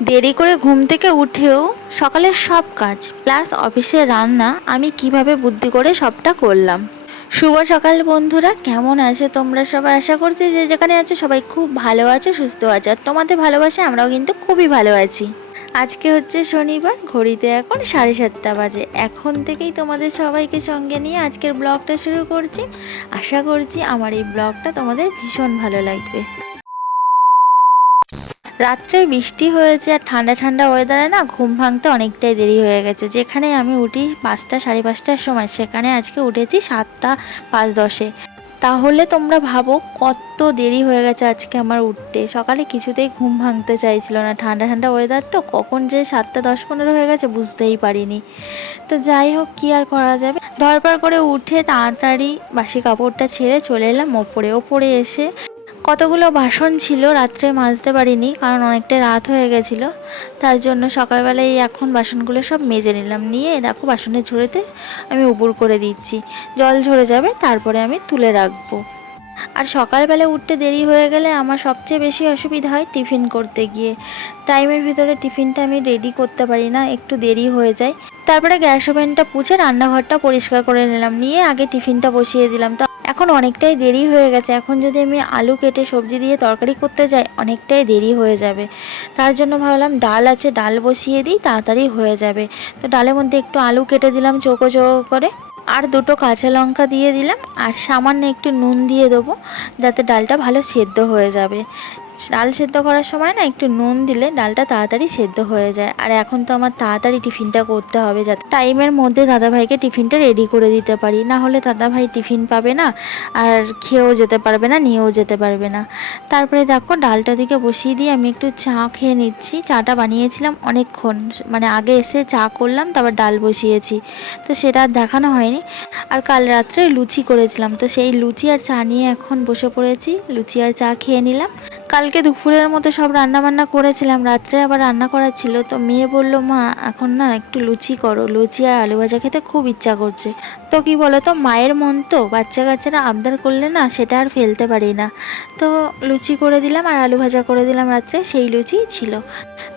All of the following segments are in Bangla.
দেরি করে ঘুম থেকে উঠেও সকালের সব কাজ প্লাস অফিসের রান্না আমি কীভাবে বুদ্ধি করে সবটা করলাম। শুভ সকাল বন্ধুরা, কেমন আছে তোমরা সবাই? আশা করছি যে যেখানে আছো সবাই খুব ভালো আছো, সুস্থ আছো। আর তোমাদের ভালোবাসে আমরাও কিন্তু খুবই ভালো আছি। আজকে হচ্ছে শনিবার, ঘড়িতে এখন সাড়ে সাতটা বাজে। এখন থেকেই তোমাদের সবাইকে সঙ্গে নিয়ে আজকের ব্লগটা শুরু করছি। আশা করছি আমার এই ব্লগটা তোমাদের ভীষণ ভালো লাগবে। রাত্রে বৃষ্টি হয়েছে আর ঠান্ডা ঠান্ডা ওয়েদারে না ঘুম ভাঙতে অনেকটাই দেরি হয়ে গেছে। যেখানে আমি উঠি পাঁচটা সাড়ে পাঁচটার সময়, সেখানে আজকে উঠেছি সাতটা পাঁচ দশে। তাহলে তোমরা ভাবো কত দেরি হয়ে গেছে আজকে আমার উঠতে। সকালে কিছুতেই ঘুম ভাঙতে চাইছিল না। ঠান্ডা ঠান্ডা ওয়েদার তো, কখন যে সাতটা দশ পনেরো হয়ে গেছে বুঝতেই পারিনি। তো যাই হোক, কি আর করা যাবে? ধরপর করে উঠে তাড়াতাড়ি বাসি কাপড়টা ছেড়ে চলে এলাম ওপরে। ওপরে এসে কতগুলো বাসন ছিল রাত্রে মাজতে পারিনি, কারণ অনেকটা রাত হয়ে গেছিল। তার জন্য সকালবেলায় এখন বাসনগুলো সব মেজে নিলাম। নিয়ে দেখো বাসনের ঝুড়িতে আমি উপুর করে দিচ্ছি। জল ঝরে যাবে, তারপরে আমি তুলে রাখব। আর সকালবেলা উঠতে দেরি হয়ে গেলে আমার সবচেয়ে বেশি অসুবিধা হয় টিফিন করতে গিয়ে। টাইমের ভিতরে টিফিনটা আমি রেডি করতে পারি না, একটু দেরি হয়ে যায়। তারপরে গ্যাস ওভেনটা পুছে রান্নাঘরটা পরিষ্কার করে নিলাম, নিয়ে আগে টিফিনটা বসিয়ে দিলাম। তো এখন অনেকটাই দেরি হয়ে গেছে, এখন যদি আমি আলু কেটে সবজি দিয়ে তরকারি করতে যাই, অনেকটাই দেরি হয়ে যাবে। তার জন্য ভাবলাম ডাল আছে, ডাল বসিয়ে দিই, তাড়াতাড়ি হয়ে যাবে। তো ডালের মধ্যে একটু আলু কেটে দিলাম চৌকো চৌকো করে। আর দুটো কাঁচা লঙ্কা দিয়ে দিলাম আর সামান্য একটু নুন দিয়ে দেবো, যাতে ডালটা ভালো সেদ্ধ হয়ে যাবে। ডাল সেদ্ধ করার সময় না একটু নুন দিলে ডালটা তাড়াতাড়ি সেদ্ধ হয়ে যায়। আর এখন তো আমার তাড়াতাড়ি টিফিনটা করতে হবে যাতে টাইমের মধ্যে দাদাভাইকে টিফিনটা রেডি করে দিতে পারি। না হলে দাদাভাই টিফিন পাবে না, আর খেয়েও যেতে পারবে না, নিয়েও যেতে পারবে না। তারপরে দেখো ডালটা দিকে বসিয়ে দিয়ে আমি একটু চা খেয়ে নিচ্ছি। চাটা বানিয়েছিলাম অনেকক্ষণ মানে আগে এসে চা করলাম, তারপর ডাল বসিয়েছি। তো সেটা আর দেখানো হয়নি। আর কাল রাত্রে লুচি করেছিলাম। তো সেই লুচি আর চা নিয়ে এখন বসে পড়েছি। লুচি আর চা খেয়ে নিলাম। কালকে দুপুরের মতো সব রান্না বান্না করেছিলাম। রাত্রে আবার রান্না করা ছিল। তো মেয়ে বলল, মা, এখন না একটু লুচি করো। লুচি আর আলু ভাজা খেতে খুব ইচ্ছা করছে। তো কি বলো তো মায়ের মন তো বাচ্চা কাচ্চারা আবদার করলে না সেটা আর ফেলতে পারি না। তো লুচি করে দিলাম আর আলু ভাজা করে দিলাম রাত্রে, সেই লুচিই ছিল।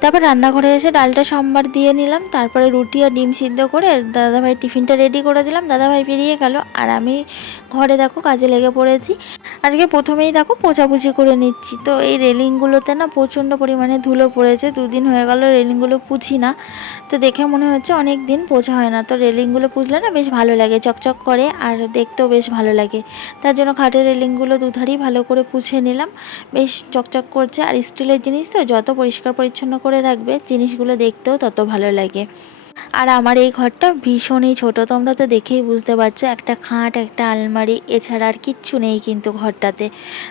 তারপর রান্নাঘরে এসে ডালটা সোমবার দিয়ে নিলাম, তারপরে রুটি আর ডিম সিদ্ধ করে দাদাভাই টিফিনটা রেডি করে দিলাম। দাদাভাই বেরিয়ে গেল আর আমি ঘরে দেখো কাজে লেগে পড়েছি। আজকে প্রথমেই দেখো পোছাপুছি করে নিচ্ছি। তো এই রেলিংগুলোতে না প্রচণ্ড পরিমাণে ধুলো পড়েছে, দুদিন হয়ে গেল রেলিংগুলো পুছি না। তো দেখে মনে হচ্ছে অনেক দিন পোছা হয় না। তো রেলিংগুলো পুছলে না বেশ ভালো লাগে চকচক করে আর দেখতেও বেশ ভালো লাগে। তার জন্য খাটের রেলিংগুলো দুধারেই ভালো করে পুছে নিলাম। বেশ চকচক করছে আর স্টিলের জিনিস তো যত পরিষ্কার পরিচ্ছন্ন করে রাখবে, জিনিসগুলো দেখতেও তত ভালো লাগে। আর আমার এই ঘরটা ভীষণই ছোট। তোমরা তো দেখেই বুঝতে পারছ, একটা খাট, একটা আলমারি, এছাড়া আর কিচ্ছু নেই কিন্তু ঘরটাতে।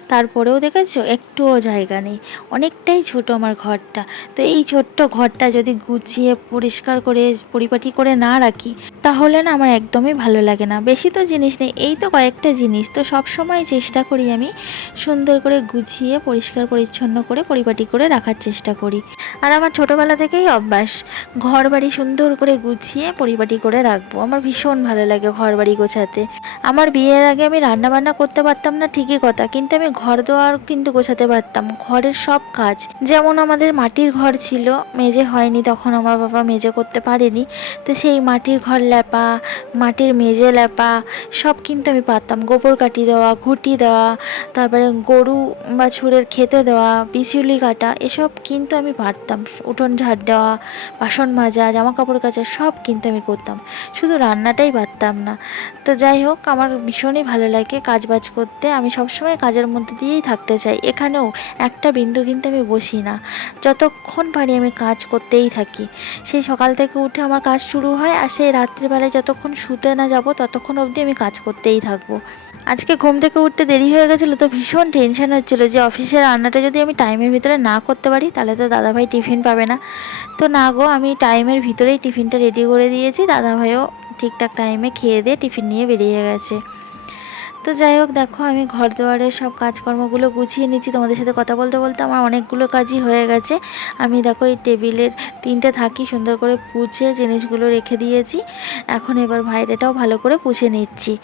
তারপরেও দেখেছ, একটুও জায়গা নেই। অনেকটাই ছোট আমার ঘরটা। তো এই ছোট্ট ঘরটা যদি গুছিয়ে, পরিষ্কার করে, পরিপাটি করে না রাখি, তাহলে না আমার একদমই ভালো লাগে না। বেশি তো জিনিস নেই, এই তো কয়েকটা জিনিস। তো সব সময় চেষ্টা করি আমি সুন্দর করে গুছিয়ে, পরিষ্কার, পরিচ্ছন্ন করে, পরিপাটি করে রাখার চেষ্টা করি। আর আমার ছোটোবেলা থেকেই অভ্যাস ঘর বাড়ি সুন্দর করে গুছিয়ে পরিপাটি করে রাখব। আমার ভীষণ ভালো লাগে ঘর বাড়ি গোছাতে। আমার বিয়ের আগে আমি রান্না বান্না করতে পারতাম না, ঠিকই কথা। কিন্তু আমি ঘর দোয়ার কিন্তু গোছাতে পারতাম। ঘরের সব কাজ, যেমন আমাদের মাটির ঘর ছিল, মেজে হয়নি, তখন আমার বাবা মেজে করতে পারেনি। তো সেই মাটির ঘর লেপা মাটির মেজে লেপা সব কিন্তু আমি পারতাম। গোবর কাটি দেওয়া, ঘুটি দেওয়া, তারপরে গরু বা ছুরের খেতে দেওয়া, বিচুলি কাটা, এসব কিন্তু আমি পারতাম। উঠোন ঝাড় দেওয়া, বাসন মাজা জামা কাপড় কাচা সব কিন্তু আমি করতাম। শুধু রান্নাটাই পারতাম না। তো যাই হোক, আমার ভীষণই ভালো লাগে কাজ বাজ করতে। আমি সবসময় কাজের মধ্যে দিয়েই থাকতে চাই। এখানেও একটা বিন্দু কিন্তু আমি বসি না। যতক্ষণ পারি আমি কাজ করতেই থাকি। সেই সকাল থেকে উঠে আমার কাজ শুরু হয় আর সেই রাত্রিবেলায় যতক্ষণ শুতে না যাব, ততক্ষণ অবধি আমি কাজ করতেই থাকব। আজকে ঘুম থেকে উঠতে দেরি হয়ে গেছিল তো ভীষণ টেনশন হচ্ছিল যে অফিসের রান্নাটা যদি আমি টাইমের ভিতরে না করতে পারি, তাহলে তো দাদাভাই টিফিন পাবে না। তো না গো, আমি টাইমের ভিতরেই টিফিনটা রেডি করে দিয়েছি। দাদাভাইও ঠিকঠাক টাইমে খেয়ে দিয়ে টিফিন নিয়ে বেরিয়ে গেছে। তো যাই হোক, দেখো, আমি ঘর দুয়ারের সব কাজকর্মগুলো গুছিয়ে নিচ্ছি। তোমাদের সাথে কথা বলতে বলতে আমার অনেকগুলো কাজই হয়ে গেছে। আমি দেখো, এই টেবিলের তিনটে থাকি, সুন্দর করে পুছে জিনিসগুলো রেখে দিয়েছি। এখন এবার ভাইরেটাও ভালো করে পুছে নিচ্ছি।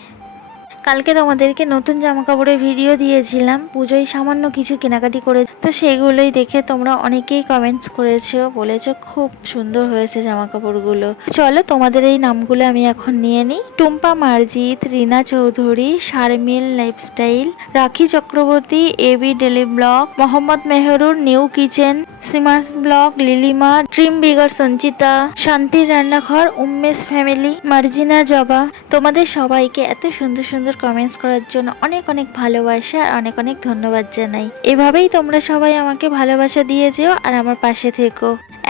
কালকে তোমাদেরকে নতুন জামা কাপড়ের ভিডিও দিয়েছিলাম। পুজোয় সামান্য কিছু কেনাকাটি করে তো সেগুলোই দেখে তোমরা অনেকেই কমেন্টস করেছ, বলেছ খুব সুন্দর হয়েছে জামা কাপড়গুলো চলো তোমাদের এই নামগুলো আমি এখন নিয়ে নিই। টুম্পা মার্জিত, রিনা Chowdhury, Sharmil lifestyle Rakhi Chakraborty AB daily blog Mohammad Mehrur new kitchen সিমাস blog Lilima dream bigger, Sanchita, শান্তির রান্নাঘর, উম্মেশ ফ্যামিলি, মার্জিনা, জবা। তোমাদের সবাইকে এত সুন্দর সুন্দর কমেন্টস করার জন্য অনেক অনেক ভালোবাসা আর অনেক অনেক ধন্যবাদ জানাই। এভাবেই তোমরা সবাই আমাকে ভালোবাসা দিয়ে যেও আর আমার পাশে থেকো।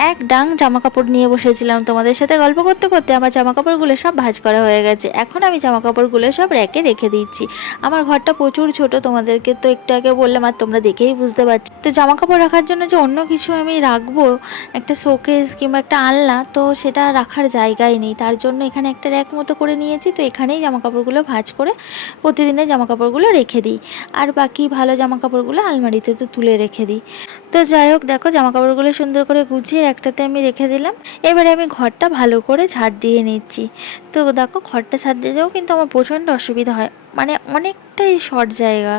এক ডাং জামা কাপড় নিয়ে বসেছিলাম তোমাদের সাথে গল্প করতে করতে। আমার জামা কাপড়গুলো সব ভাঁজ করা হয়ে গেছে। এখন আমি জামা কাপড়গুলো সব র্যাকে রেখে দিচ্ছি। আমার ঘরটা প্রচুর ছোট, তোমাদেরকে তো একটু আগে বললাম আর তোমরা দেখেই বুঝতে পারছ। তো জামা কাপড় রাখার জন্য যে অন্য কিছু আমি রাখব, একটা শোকেস কিংবা একটা আলনা, তো সেটা রাখার জায়গাই নেই। তার জন্য এখানে একটা র্যাক মতো করে নিয়েছি, তো এখানেই জামা কাপড়গুলো ভাজ করে প্রতিদিনের জামা কাপড়গুলো রেখে দিই। আর বাকি ভালো জামা কাপড়গুলো আলমারিতে তো তুলে রেখে দিই। তো যাই হোক, দেখো জামা কাপড়গুলো সুন্দর করে গুছিয়ে একটাতে আমি রেখে দিলাম। এবারে আমি ঘরটা ভালো করে ঝাড় দিয়ে নিচ্ছি। তো দেখো, ঘরটা ঝাড় দিতেও কিন্তু আমার প্রচণ্ড অসুবিধা হয়। মানে অনেকটাই শর্ট জায়গা।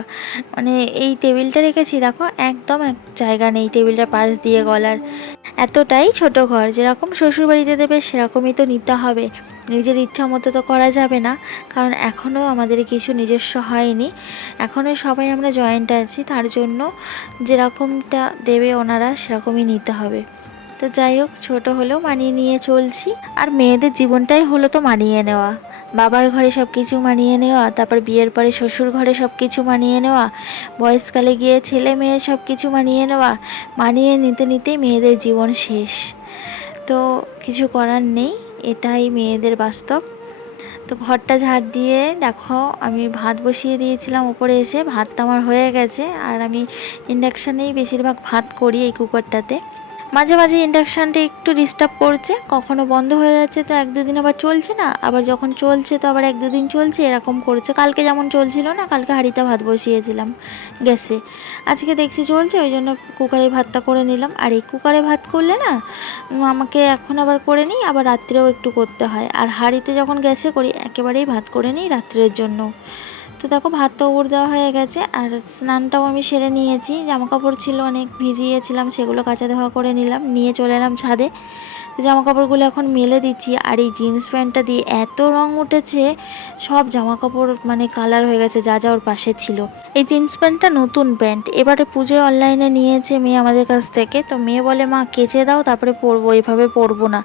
মানে এই টেবিলটা রেখেছি, দেখো, একদম এক জায়গা নেই টেবিলটার পাশ দিয়ে গলার। এতটাই ছোট ঘর, যেরকম শ্বশুর বাড়িতে দেবে, সেরকমই তো নিতে হবে। নিজের ইচ্ছা মতো তো করা যাবে না, কারণ এখনও আমাদের কিছু নিজস্ব হয়নি। এখনও সবাই আমরা জয়েন্ট আছি, তার জন্য যেরকমটা দেবে ওনারা, সেরকমই নিতে হবে। তো যাই হোক, ছোটো হলেও মানিয়ে নিয়ে চলছি। আর মেয়েদের জীবনটাই হলো তো মানিয়ে নেওয়া। বাবার ঘরে সব কিছু মানিয়ে নেওয়া, তারপর বিয়ের পরে শ্বশুর ঘরে সব কিছু মানিয়ে নেওয়া, বয়সকালে গিয়ে ছেলে মেয়ে সব কিছু মানিয়ে নেওয়া, মানিয়ে নিতে নিতেই মেয়েদের জীবন শেষ। তো কিছু করার নেই, এটাই মেয়েদের বাস্তব। তো ঘরটা ঝাড় দিয়ে দেখো, আমি ভাত বসিয়ে দিয়েছিলাম উপরে এসে, ভাতটা আমার হয়ে গেছে। আর আমি ইন্ডাকশানেই বেশিরভাগ ভাত করি এই কুকারটাতে। মাঝে মাঝে ইন্ডাকশানটা একটু ডিস্টার্ব করছে, কখনো বন্ধ হয়ে যাচ্ছে তো এক দুদিন আবার চলছে না, আবার যখন চলছে তো আবার এক দুদিন চলছে, এরকম করছে। কালকে যেমন চলছিল না, কালকে হাঁড়িতে ভাত বসিয়েছিলাম গ্যাসে। আজকে দেখছি চলছে, ওই জন্য কুকারে ভাতটা করে নিলাম। আর এই কুকারে ভাত করলে না আমাকে এখন আবার করে নিই, আবার রাত্রেও একটু করতে হয়। আর হাঁড়িতে যখন গ্যাসে করি, একেবারেই ভাত করে নিই রাত্রের জন্য। তো দেখো ভাত তো উপর দেওয়া হয়ে গেছে, আর স্নানটাও আমি সেরে নিয়েছি। জামাকাপড় ছিল অনেক, ভিজিয়েছিলাম, সেগুলো কাঁচা ধোয়া করে নিলাম, নিয়ে চলে এলাম ছাদে। জামা কাপড়গুলো এখন মেলে দিচ্ছি আর এই জিন্স প্যান্টটা দিয়ে এত রং উঠেছে, সব জামা কাপড় মানে কালার হয়ে গেছে, যা যা ওর পাশে ছিল। এই জিন্স প্যান্টটা নতুন প্যান্ট। এবারে পুজোয় অনলাইনে নিয়েছে মেয়ে আমাদের কাছ থেকে। তো মেয়ে বলে, মা, কেচে দাও, তারপরে পরবো এভাবে পরবো না।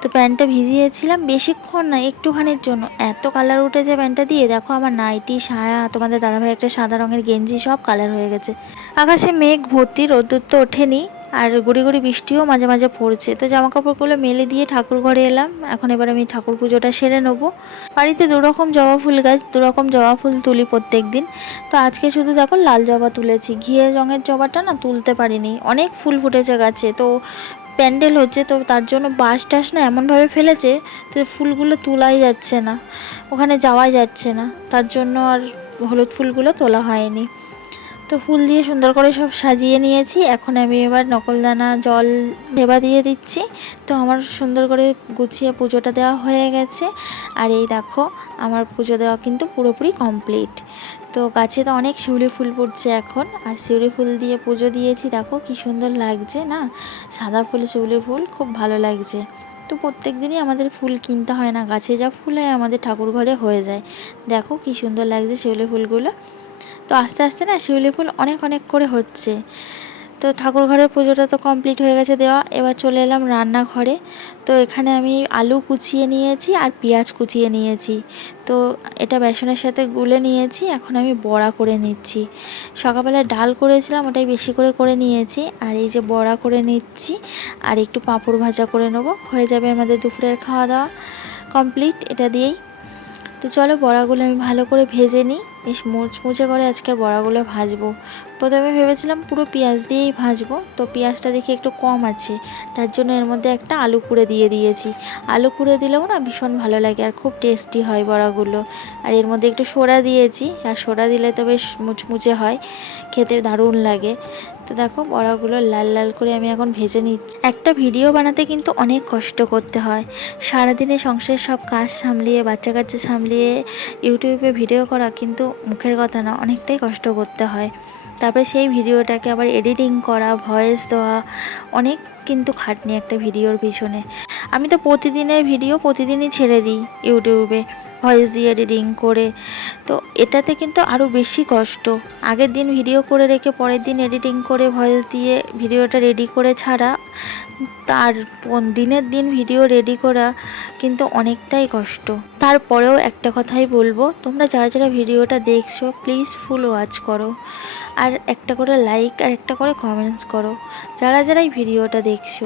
তো প্যান্টটা ভিজিয়েছিলাম, বেশিক্ষণ না, একটুখানির জন্য। এত কালার উঠেছে প্যান্টটা দিয়ে। দেখো আমার নাইটি, সায়া, তোমাদের দাদাভাই একটা সাদা রঙের গেঞ্জি, সব কালার হয়ে গেছে। আকাশে মেঘ, ভর্তি, রোদ্দুর তো ওঠেনি। আর গুড়ি গুড়ি বৃষ্টিও মাঝে মাঝে পড়ছে। তো জামা কাপড়গুলো মেলে দিয়ে ঠাকুর ঘরে এলাম। এখন এবার আমি ঠাকুর পুজোটা সেরে নেব। বাড়িতে দুরকম জবা ফুল গাছ, দুরকম জবা ফুল তুলি প্রত্যেক দিন তো আজকে শুধু দেখো লাল জবা তুলেছি। ঘিয়ে রঙের জবাটা না তুলতে পারিনি। অনেক ফুল ফুটেছে গাছে। তো প্যান্ডেল হচ্ছে, তো তার জন্য বাঁশ টাস না এমনভাবে ফেলেছে তো ফুলগুলো তোলাই যাচ্ছে না। ওখানে যাওয়াই যাচ্ছে না। তার জন্য আর হলুদ ফুলগুলো তোলা হয়নি। তো ফুল দিয়ে সুন্দর করে সব সাজিয়ে নিয়েছি। এখন আমি এবার নকলদানা, জল দেবা দিয়ে দিচ্ছি। তো আমার সুন্দর করে গুছিয়ে পুজোটা দেওয়া হয়ে গেছে। আর এই দেখো, আমার পুজো দেওয়া কিন্তু পুরোপুরি কমপ্লিট। তো গাছে তো অনেক শিউলি ফুল ফুটছে এখন। আর শিউলি ফুল দিয়ে পুজো দিয়েছি, দেখো কি সুন্দর লাগছে না? সাদা ফুল, শিউলি ফুল, খুব ভালো লাগছে। তো প্রত্যেক দিনই আমাদের ফুল কিনতে হয় না। গাছে যা ফুল হয় আমাদের ঠাকুর ঘরে হয়ে যায়। দেখো কি সুন্দর লাগছে শিউলি ফুলগুলো। তো আস্তে আস্তে না শিউলি ফুল অনেক অনেক করে হচ্ছে। তো ঠাকুর ঘরের পুজোটা তো কমপ্লিট হয়ে গেছে দেওয়া। এবার চলে এলাম রান্নাঘরে। তো এখানে আমি আলু কুচিয়ে নিয়েছি আর পেঁয়াজ কুচিয়ে নিয়েছি। তো এটা বেসনের সাথে গুলে নিয়েছি, এখন আমি বড়া করে নিচ্ছি। সকালবেলায় ডাল করেছিলাম, ওটাই বেশি করে করে নিয়েছি। আর এই যে বড়া করে নিচ্ছি, আর একটু পাঁপড় ভাজা করে নেব। হয়ে যাবে আমাদের দুপুরের খাওয়া দাওয়া কমপ্লিট এটা দিয়েই। তো চলো বড়াগুলো আমি ভালো করে ভেজে নিই। বেশ মুচমুচে করে আজকে বড়াগুলো ভাজবো। প্রথমে ভেবেছিলাম পুরো পেঁয়াজ দিয়েই ভাজবো। তো পেঁয়াজটা দেখি একটু কম আছে, তার জন্য এর মধ্যে একটা আলু কুড়ে দিয়ে দিয়েছি। আলু কুড়ে দিলেও না ভীষণ ভালো লাগে আর খুব টেস্টি হয় বড়াগুলো। আর এর মধ্যে একটু সোডা দিয়েছি, আর সোডা দিলে তো বেশ মুচমুচে হয়, খেতে দারুণ লাগে। তো দেখো বড়াগুলো লাল লাল করে আমি এখন ভেজে নিচ্ছি। একটা ভিডিও বানাতে কিন্তু অনেক কষ্ট করতে হয়। সারাদিনে সংসারের সব কাজ সামলিয়ে, বাচ্চা কাচ্চা সামলিয়ে, ইউটিউবে ভিডিও করা কিন্তু মুখের কথা না, অনেকটাই কষ্ট করতে হয়। তারপরে সেই ভিডিওটাকে আবার এডিটিং করা, ভয়েস দেওয়া, অনেক কিন্তু খাটনি একটা ভিডিওর পিছনে। আমি তো প্রতিদিনের ভিডিও প্রতিদিনই ছেড়ে দিই ইউটিউবে। ভয়েস দিয়ে এডিটিং করে। তো এটাতে কিন্তু আরও বেশি কষ্ট। আগের দিন ভিডিও করে রেখে পরের দিন এডিটিং করে ভয়েস দিয়ে ভিডিওটা রেডি করে ছাড়া, তার দিনের দিন ভিডিও রেডি করা কিন্তু অনেকটাই কষ্ট। তারপরেও একটা কথাই বলব, তোমরা যারা যারা ভিডিওটা দেখছ প্লিজ ফুল ওয়াচ করো। আর একটা করে লাইক আর একটা করে কমেন্টস করো। যারা যারা এই ভিডিওটা দেখছ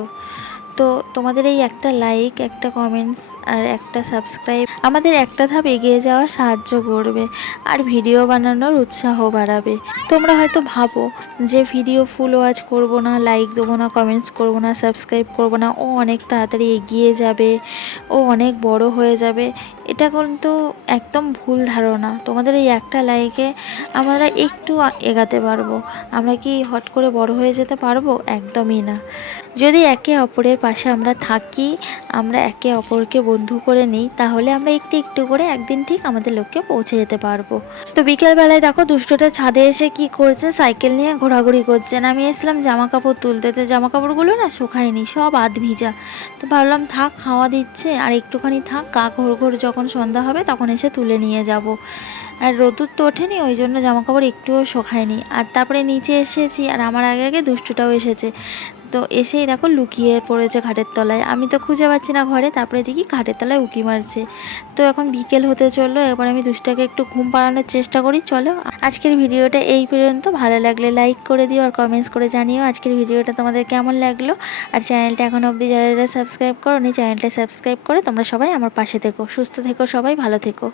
তো তোমাদের এই একটা লাইক একটা কমেন্টস আর একটা সাবস্ক্রাইব আমাদের একটা ধাপ এগিয়ে যাওয়ার সাহায্য করবে আর ভিডিও বানানোর উৎসাহ বাড়াবে। তোমরা হয়তো ভাবো যে ভিডিও ফুল ওয়াচ করব না লাইক দেবো না কমেন্টস করব না সাবস্ক্রাইব করব না, ও অনেক তাড়াতাড়ি এগিয়ে যাবে, ও অনেক বড় হয়ে যাবে। এটা কিন্তু একদম ভুল ধারণা। তোমাদের এই একটা লাইকে আমরা একটু এগাতে পারব। আমরা কি হট করে বড় হয়ে যেতে পারব? একদমই না। যদি একে অপরের পাশে আমরা থাকি, আমরা একে অপরকে বন্ধু করে নিই, তাহলে আমরা একটু একটু করে একদিন ঠিক আমাদের লক্ষ্যে পৌঁছে যেতে পারব। তো বিকেলবেলায় দেখো দুষ্টটা ছাদে এসে কি করছে? সাইকেল নিয়ে ঘোরাঘুরি করছে। আর আমি এসলাম জামা কাপড় তুলতে। তো জামা কাপড়গুলো না শুকায়নি, সব আধ ভিজা। তো ভাবলাম থাক, হাওয়া দিচ্ছে, আর একটুখানি থাক কা ঘোর ঘোর যখন সন্ধ্যা হবে তখন এসে তুলে নিয়ে যাব। আর রোদুর তো ওঠেনি, ওই জন্য জামা কাপড় একটুও শোখায়নি আর তারপরে নিচে এসেছি, আর আমার আগে আগে দুষ্টুটাও এসেছে। তো এসেই দেখো লুকিয়ে পড়েছে ঘাটের তলায়। আমি তো খুঁজে পাচ্ছি না ঘরে, তারপরে দেখি ঘাটের তলায় উকি মারছে। তো এখন বিকেল হতে চলল, এবার আমি দুষ্টাকে একটু ঘুম পাড়ানোর চেষ্টা করি, চলো। আজকের ভিডিওটা এই পর্যন্ত। ভালো লাগলে লাইক করে দিও আর কমেন্টস করে জানিও আজকের ভিডিওটা তোমাদের কেমন লাগল। আর চ্যানেলটা এখন অবধি যারা যারা সাবস্ক্রাইব করো নি চ্যানেলটা সাবস্ক্রাইব করে তোমরা সবাই আমার পাশে থেকো। সুস্থ থেকো সবাই, ভালো থেকো।